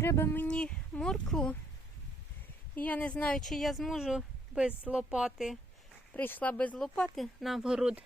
Треба мені моркву. І я не знаю, чи я зможу без лопати. Прийшла без лопати на вгород.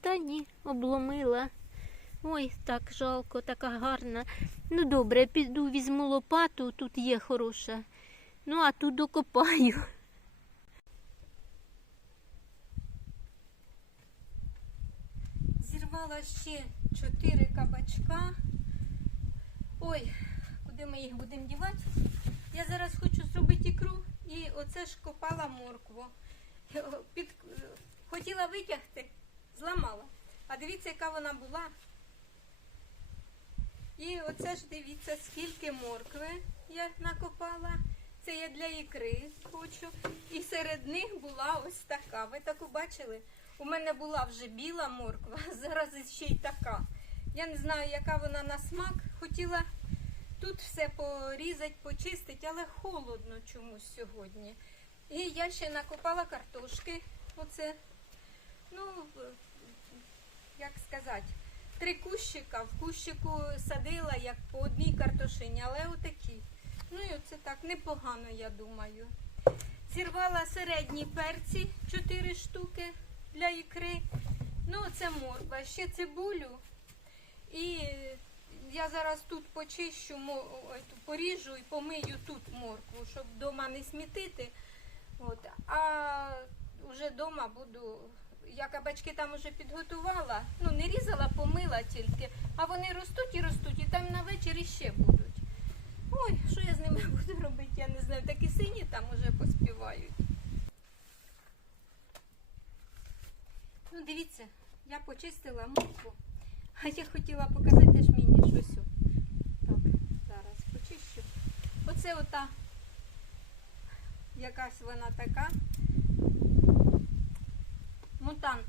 Та ні, обломила. Ой, так жалко, така гарна. Ну добре, піду візьму лопату, тут є хороша. Ну, а тут докопаю. Зірвала ще чотири кабачка. Ой, куди ми їх будемо дівати? Я зараз хочу зробити ікру і оце ж копала моркву. Під... Хотіла витягти, зламала. А дивіться, яка вона була. І оце ж дивіться, скільки моркви я накопала. Це я для ікри хочу. І серед них була ось така. Ви таку бачили? У мене була вже біла морква, зараз ще й така. Я не знаю, яка вона на смак. Хотіла тут все порізати, почистити, але холодно чомусь сьогодні. І я ще накопала картошки. Оце, ну, як сказати, три кущика. В кущику садила як по одній картошині, але отакі. Ну і оце так непогано, я думаю. Зірвала середні перці 4 штуки для ікри. Ну, це морква, ще цибулю. І я зараз тут почищу, поріжу і помию тут моркву, щоб вдома не смітити. От. А вже вдома буду. Я кабачки там вже підготувала. Ну, не різала, помила тільки. А вони ростуть і ростуть, і там на вечір іще будуть. Ой, що я з ними буду робити, я не знаю. Такі сині там уже поспівають. Ну, дивіться, я почистила моркву. А я хотіла показати теж мені щось. Так, зараз почищу. Оце ота якась вона така. Мутант.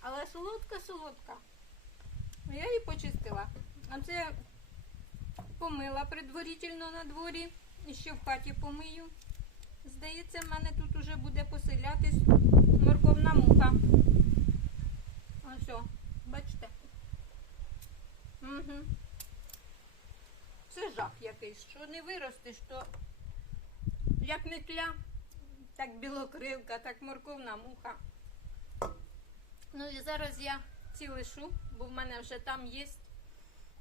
Але солодка-солодка. Я її почистила. А це помила предварительно на дворі. І ще в хаті помию. Здається, в мене тут уже буде поселятись морковна муха. Ось, бачите? Угу. Це жах якийсь, що не виростеш, то як не тля, так білокрилка, так морковна муха. Ну і зараз я ці лишу, бо в мене вже там є.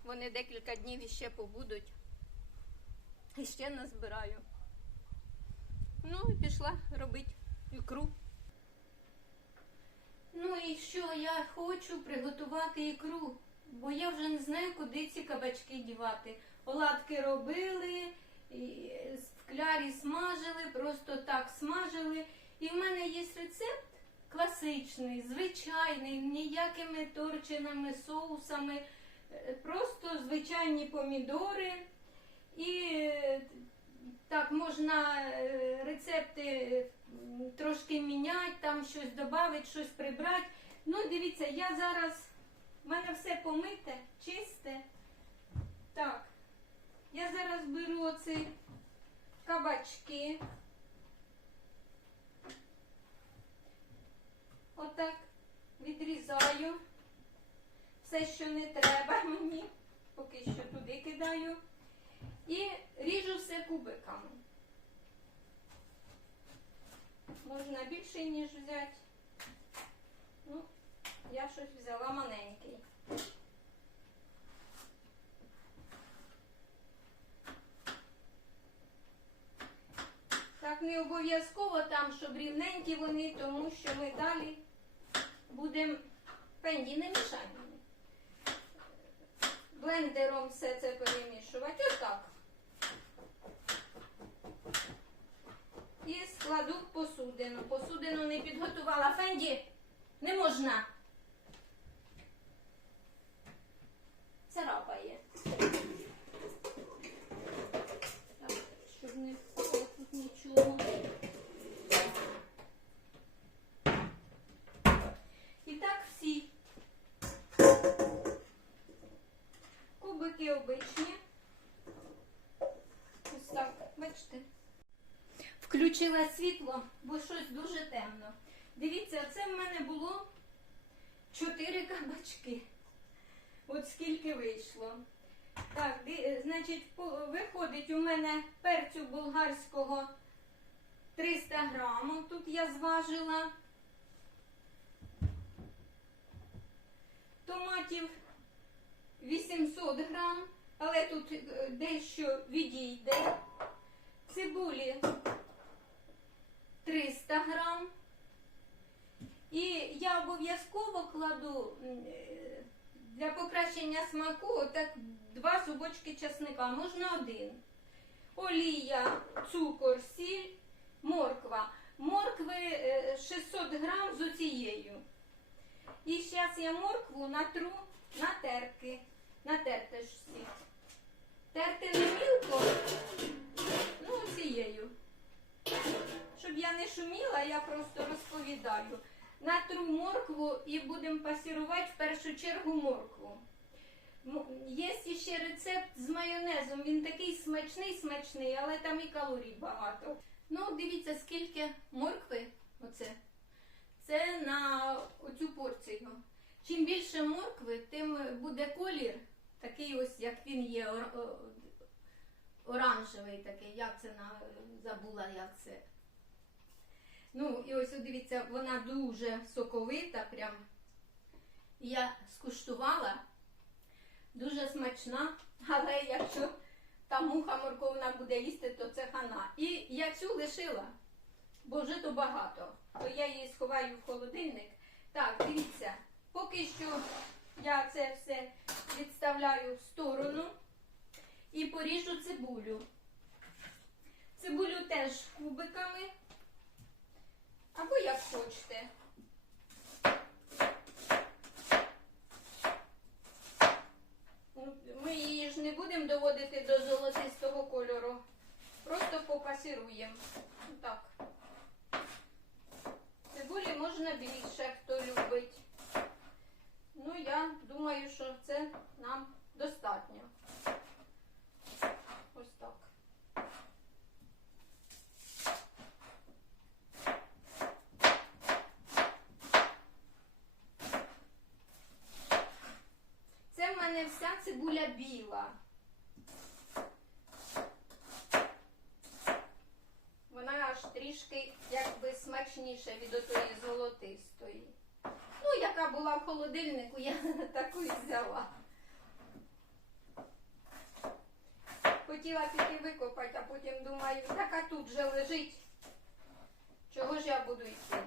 Вони декілька днів іще побудуть. І ще назбираю. Ну і пішла робити ікру. Ну і що я хочу приготувати ікру, бо я вже не знаю, куди ці кабачки дівати. Оладки робили, і в клярі смажили, просто так смажили. І в мене є рецепт класичний, звичайний, ніякими торченими соусами, е, просто звичайні помідори. І е, так можна е, рецепти трошки міняти, там щось додати, щось прибрати. Ну, дивіться, я зараз, в мене все помите, чисте. Так, я зараз беру оці кабачки. Отак відрізаю. Все, що не треба мені, поки що туди кидаю. І ріжу все кубиками. Можна більше, ніж взяти. Ну, я щось взяла маленький. Так не обов'язково там, щоб рівненькі вони, тому що ми далі будемо пенді мішати. Блендером все це перемішувати. Отак. І складу посудину. Посудину не підготувала. Фенді, не можна. Царапає. Включила світло, бо щось дуже темно. Дивіться, це в мене було чотири кабачки. От скільки вийшло. Так, значить, виходить у мене перцю болгарського 300 грамів. Тут я зважила. Томатів 800 грам, але тут е, дещо відійде. Цибулі 300 грам. І я обов'язково кладу е, для покращення смаку так два зубочки чесника, можна один. Олія, цукор, сіль, морква. Моркви е, 600 грам з оцією. І зараз я моркву натру на терки. На терточці. Терти не мілко, ну цією. Щоб я не шуміла, я просто розповідаю. Натру моркву і будемо пасірувати в першу чергу моркву. Є ще рецепт з майонезом. Він такий смачний, смачний, але там і калорій багато. Ну, дивіться, скільки моркви. Оце. Це на оцю порцію. Чим більше моркви, тим буде колір такий ось, як він є, оранжевий такий. Як це на забула, як це. Ну, і ось дивіться, вона дуже соковита, прям. Я скуштувала, дуже смачна, але якщо та муха морковна буде їсти, то це хана. І я цю лишила, бо жито багато, то я її сховаю в холодильник. Так, дивіться, поки що я це все відставляю в сторону і поріжу цибулю. Цибулю теж кубиками. Або як хочете. Ну, Ми її ж не будемо доводити до золотистого кольору. Просто попасируємо. Так. Цибулі можна більше, хто любить. Ну, я думаю, що це нам достатньо. Ось так. Це в мене вся цибуля біла. Вона аж трішки якби смачніша від отої золотистої. Ну, яка була в холодильнику, я таку і взяла. Хотіла піти викопати, а потім думаю, так а тут же лежить. Чого ж я буду йти?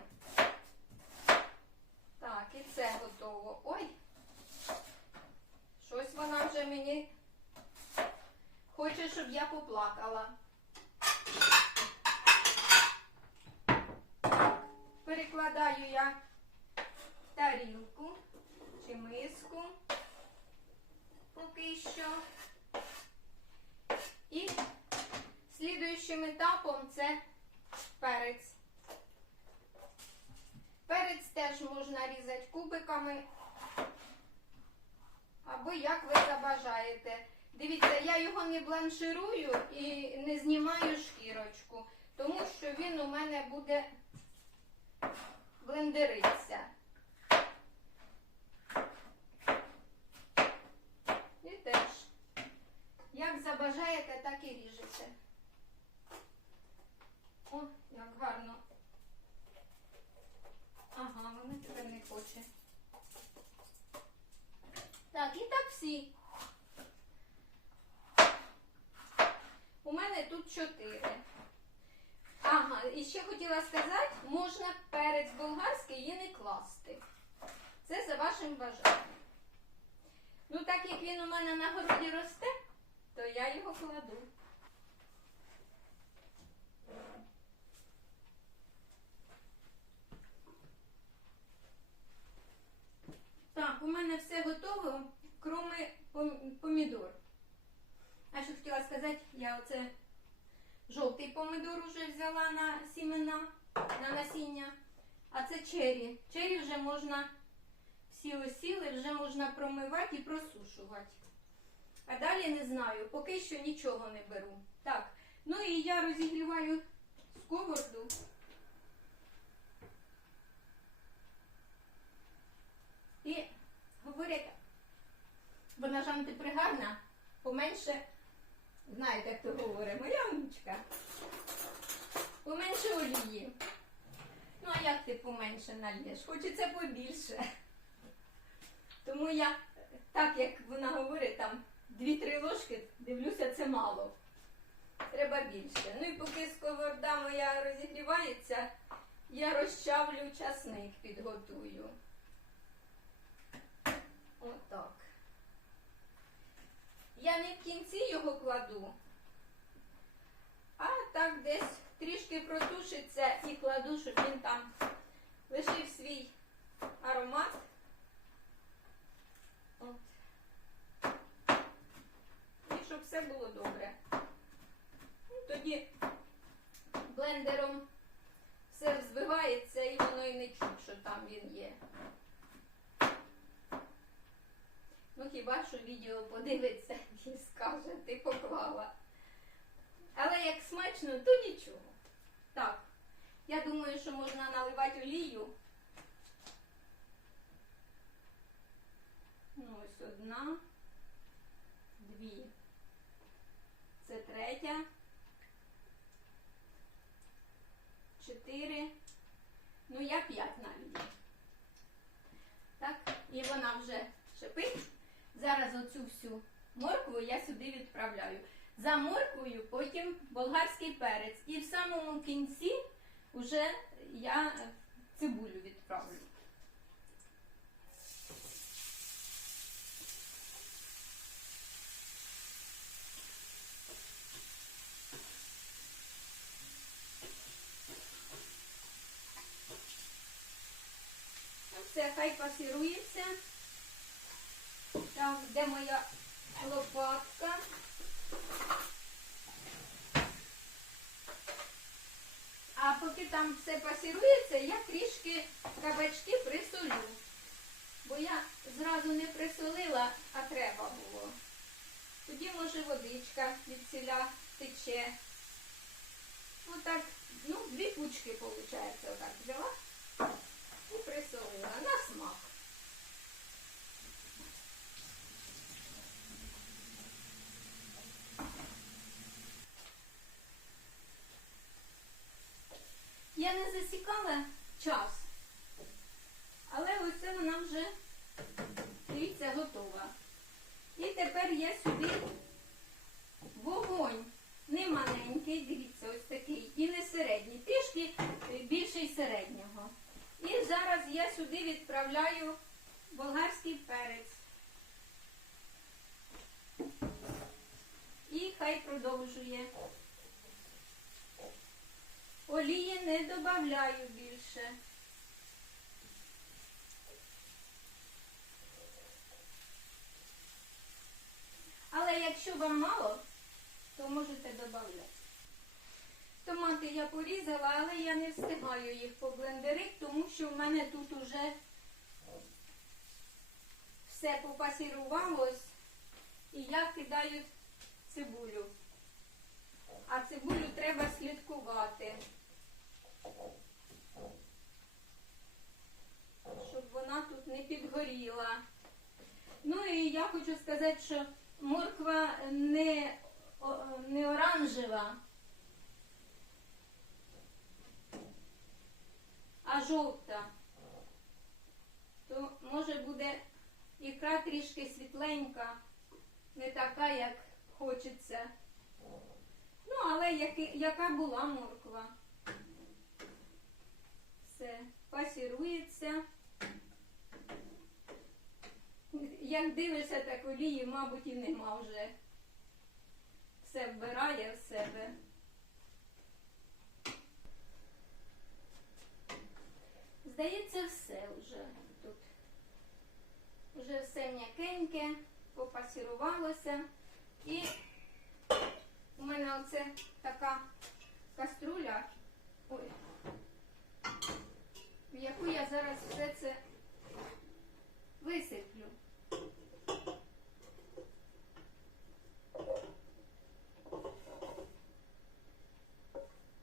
Так, і це готово. Ой, щось вона вже мені хоче, щоб я поплакала. Перекладаю я в тарілку чи миску поки що. І слідуючим етапом це перець. Перець теж можна різати кубиками або як ви забажаєте. Дивіться, я його не бланширую і не знімаю шкірочку, тому що він у мене буде блендеритися. І теж, як забажаєте, так і ріжете. О, як гарно. Ага, вона тепер не хоче. Так, і так всі. У мене тут чотири. Ага, і ще хотіла сказати, можна перець болгарський і не класти. Це за вашим бажанням. Ну, так як він у мене на городі росте, то я його кладу. Так, у мене все готово, кроме помідор. А що хотіла сказати, я оце жовтий помидор вже взяла на сімена, на насіння. А це чері. Чері вже можна, всі осіли, вже можна промивати і просушувати. А далі не знаю, поки що нічого не беру. Так, ну і я розігріваю сковороду. І говорять, вона ж антипригарна, поменше, знаєте, як то говорить, моя внучка. Поменше олії. Ну, а як ти поменше нальєш? Хочеться побільше. Тому я, так як вона говорить, там 2-3 ложки, дивлюся, це мало. Треба більше. Ну і поки сковорода моя розігрівається, я розчавлю часник, підготую. Отак. Я не в кінці його кладу, а так десь трішки протушиться і кладу, щоб він там лишив свій аромат. От. І щоб все було добре. Ну, тоді блендером все взбивається і воно і не чуть, що там він є. Ну хіба що відео подивиться і скаже, ти поклала. Але як смачно, то нічого. Так, я думаю, що можна наливати олію. Ну, ось одна, дві. Це третя. Чотири. Ну, я п'ять навіть. Так, і вона вже шипить. Зараз оцю всю моркву я сюди відправляю. За морквою потім болгарський перець. І в самому кінці вже я цибулю відправлю. Все, хай пасирується. Там, де моя лопатка. А поки там все пасирується, я трішки кабачки присолю. Бо я зразу не присолила, а треба було. Тоді, може, водичка від ціля тече. Отак, ну, дві пучки, виходить, отак взяла і присолила на смак. Я не засікала час, але ось вона вже, дивіться, готова. І тепер я сюди вогонь не маленький, дивіться, ось такий, і не середній, трішки більший середнього. І зараз я сюди відправляю болгарський перець. І хай продовжує. Олії не додаю більше. Але якщо вам мало, то можете додати. Томати я порізала, але я не встигаю їх поблендерити, тому що в мене тут уже все попасірувалось і я кидаю цибулю. А цибулю треба слідкувати, щоб вона тут не підгоріла. Ну і я хочу сказати, що морква не, не оранжева, а жовта. То може буде ікра трішки світленька, не така, як хочеться. Ну, але яка була морква. Все, пасірується. Як дивишся, так олії, мабуть, і нема вже. Все вбирає в себе. Здається, все вже тут. Вже все м'якеньке, попасірувалося. І у мене оце така каструля, ой, в яку я зараз все це висиплю.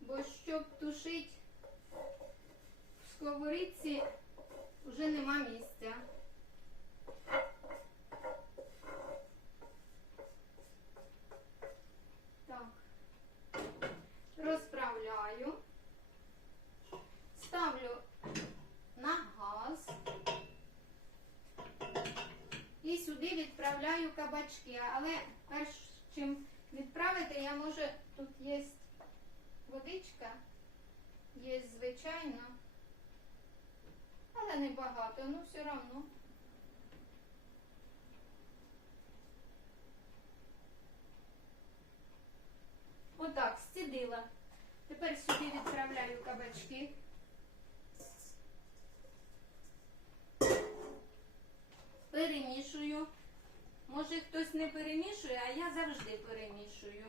Бо щоб тушити в сковорідці, вже нема місця. відправляю кабачки. Але перш чим відправити, я може тут є водичка, є звичайно, але не багато, ну все одно. Отак, стідила. Тепер сюди відправляю кабачки. Перемішую. Може хтось не перемішує, а я завжди перемішую.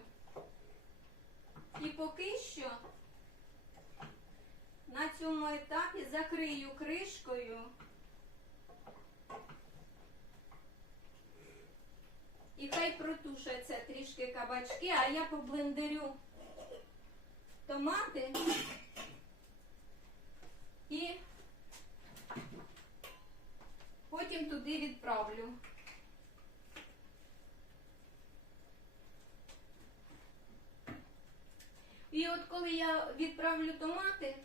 І поки що на цьому етапі закрию кришкою. І хай протушаться трішки кабачки, а я поблендерю томати і потім туди відправлю. І от коли я відправлю томати,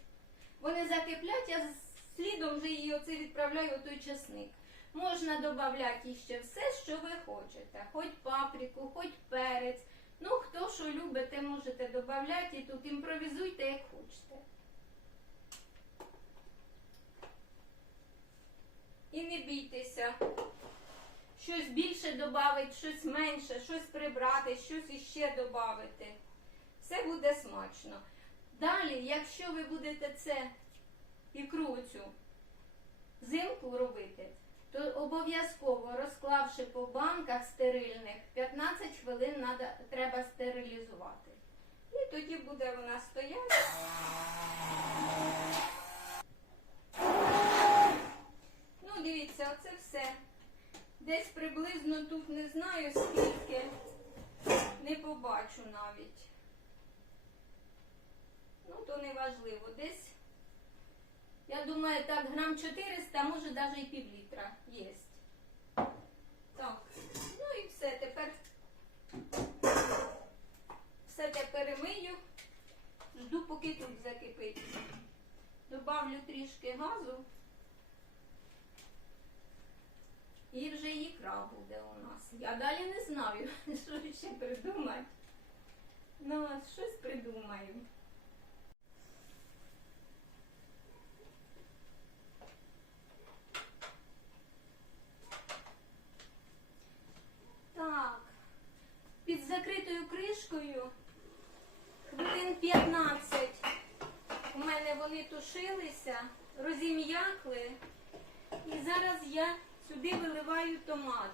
вони закиплять, я слідом вже її оце відправляю у той часник. Можна додати ще все, що ви хочете. Хоч паприку, хоч перець. Ну, хто що любить, те можете додати і тут імпровізуйте, як хочете. І не бійтеся. Щось більше додати, щось менше, щось прибрати, щось іще додати. Все буде смачно. Далі, якщо ви будете це ікру цю зимку робити, то обов'язково розклавши по банках стерильних, 15 хвилин надо, треба стерилізувати. І тоді буде вона стояти. Ну, дивіться, оце все. Десь приблизно тут не знаю скільки, не побачу навіть. Ну, то не важливо. Десь, я думаю, так, грам 400, може навіть і пів літра є. Так, ну і все, тепер все те перемию. Жду, поки тут закипить. Добавлю трішки газу. І вже ікра буде у нас. Я далі не знаю, що ще придумати. Ну, щось придумаю. Так, під закритою кришкою хвилин 15 у мене вони розім'якли. І зараз я сюди виливаю томат.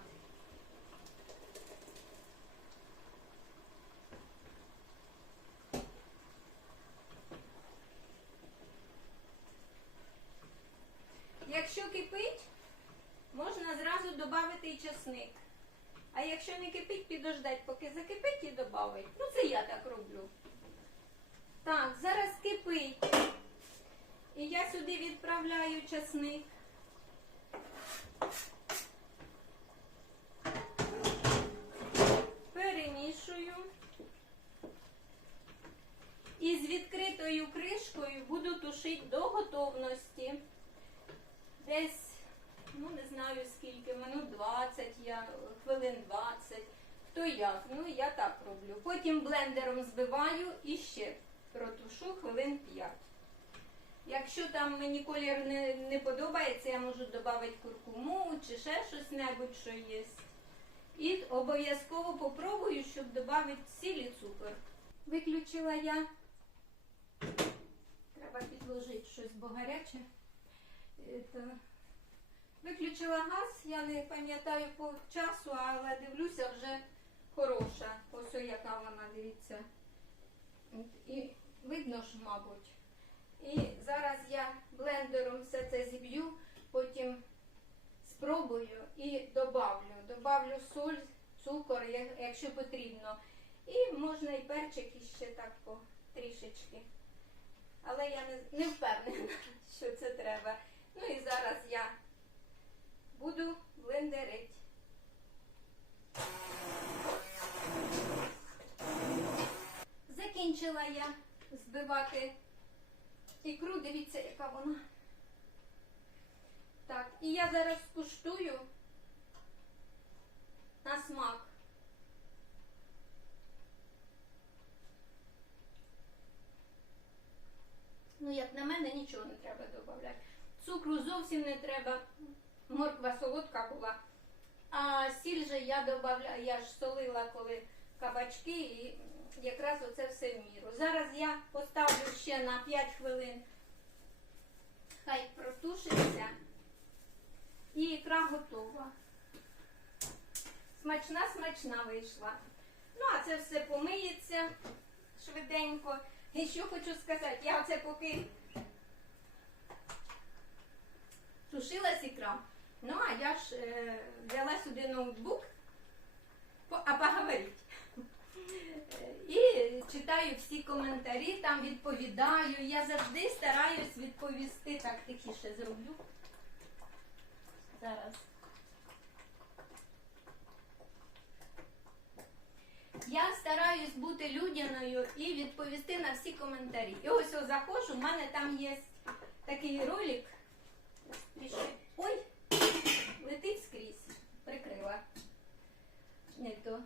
Якщо кипить, можна зразу додати і чесник. А якщо не кипить, підождать, поки закипить і додати. Ну, це я так роблю. Так, зараз кипить. І я сюди відправляю чесник. Перемішую. І з відкритою кришкою буду тушити до готовності. Десь, ну не знаю скільки, минут 20, я, хвилин 20. Хто як? Ну я так роблю. Потім блендером збиваю і ще протушу хвилин 5. Якщо там мені колір не, не подобається, я можу додати куркуму чи ще щось небудь, що є. І обов'язково попробую, щоб додати сіль і цукор. Виключила я. Треба підложити щось бо гаряче. Виключила газ, я не пам'ятаю по часу, але дивлюся вже хороша. Ось яка вона, дивіться. І видно ж, мабуть. І зараз я блендером все це зіб'ю, потім спробую і добавлю. Добавлю соль, цукор, якщо потрібно. І можна і перчик іще так по трішечки. Але я не, не впевнена, що це треба. Ну і зараз я буду блендерить. Закінчила я збивати ікру, дивіться, яка вона. Так, і я зараз скуштую. на смак. Ну, як на мене, нічого не треба додати. Цукру зовсім не треба. Морква солодка була. А сіль же я додавала, я ж солила коли кабачки і якраз оце все в міру. Зараз я поставлю ще на 5 хвилин. Хай протушиться. І ікра готова. Смачна, смачна вийшла. Ну, а це все помиється швиденько. І що хочу сказати, я оце поки тушилась ікра. Ну, а я ж е, взяла сюди ноутбук, а поговорить. Читаю всі коментарі, там відповідаю. Я завжди стараюсь відповісти. Так, тихіше зроблю. Зараз. Я стараюсь бути людяною і відповісти на всі коментарі. І ось я заходжу, в мене там є такий ролик. Ой, летить скрізь. Прикрила. Не то.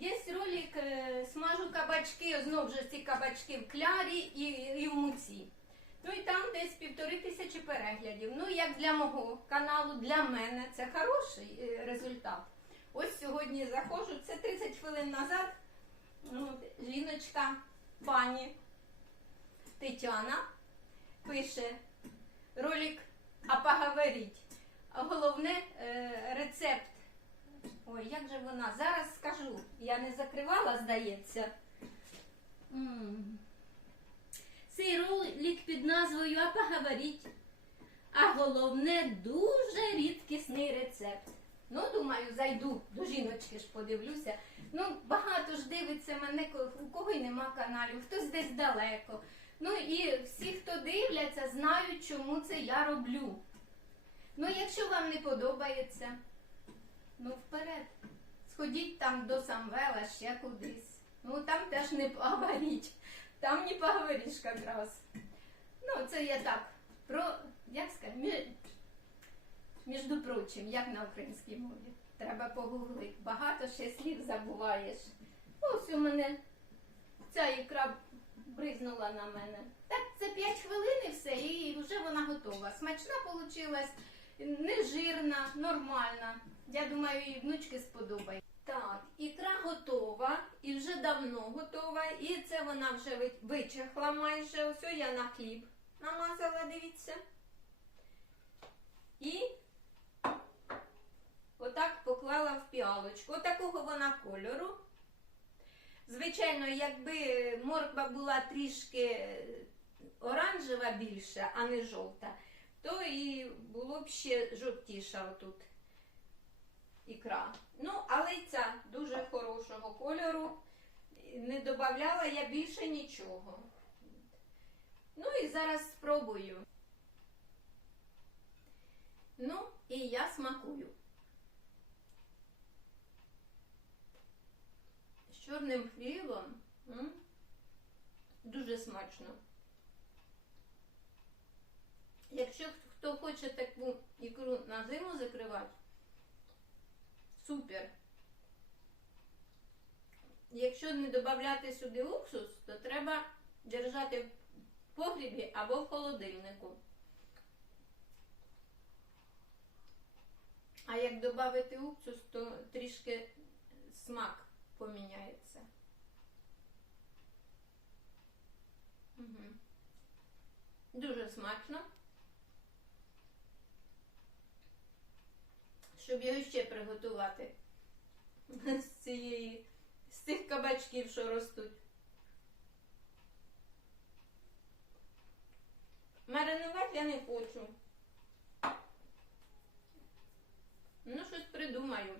Є ролик, е, смажу кабачки, знов же ці кабачки в клярі і, і в муці. Ну і там десь півтори тисячі переглядів. Ну, як для мого каналу, для мене це хороший е, результат. Ось сьогодні заходжу, це 30 хвилин назад. Ну, от жіночка, пані Тетяна пише ролик, а поговоріть. Головне е, рецепт. Ой, як же вона? Зараз скажу. Я не закривала, здається. М. Цей ролик під назвою А поговоріть. А головне дуже рідкісний рецепт. Ну, думаю, зайду до жіночки ж подивлюся. Ну, багато ж дивиться мене, у кого й нема каналів, хтось десь далеко. Ну і всі, хто дивляться, знають, чому це я роблю. Ну, якщо вам не подобається, ну вперед. Сходіть там до Самвела ще кудись. Ну там теж не поговоріть. Там не поговориш якраз. Ну, це я так. Про, як сказати, мі- між прочим, як на українській мові. Треба погуглити. Багато ще слів забуваєш. Ось у мене ця ікра бризнула на мене. Так, це 5 хвилин і все, і вже вона готова. Смачна получилась, не жирна, нормальна. Я думаю, і внучки сподобається. Так, ікра готова і вже давно готова. І це вона вже ви- вичахла майже. Ось я на хліб намазала, дивіться. І отак поклала в піалочку. Отакого вона кольору. Звичайно, якби морква була трішки оранжева більше, а не жовта, то і було б ще жовтіша отут ікра. Ну, але й ця дуже хорошого кольору. Не додавала я більше нічого. Ну і зараз спробую. Ну, і я смакую. З чорним хлібом. Дуже смачно. Якщо хто хоче таку ікру на зиму закривати, супер. Якщо не додати сюди уксус, то треба держати в погрібі або в холодильнику. А як додати уксус, то трішки смак поміняється. Угу. Дуже смачно. щоб його ще приготувати з цієї, з цих кабачків, що ростуть. Маринувати я не хочу. Ну, щось придумаю.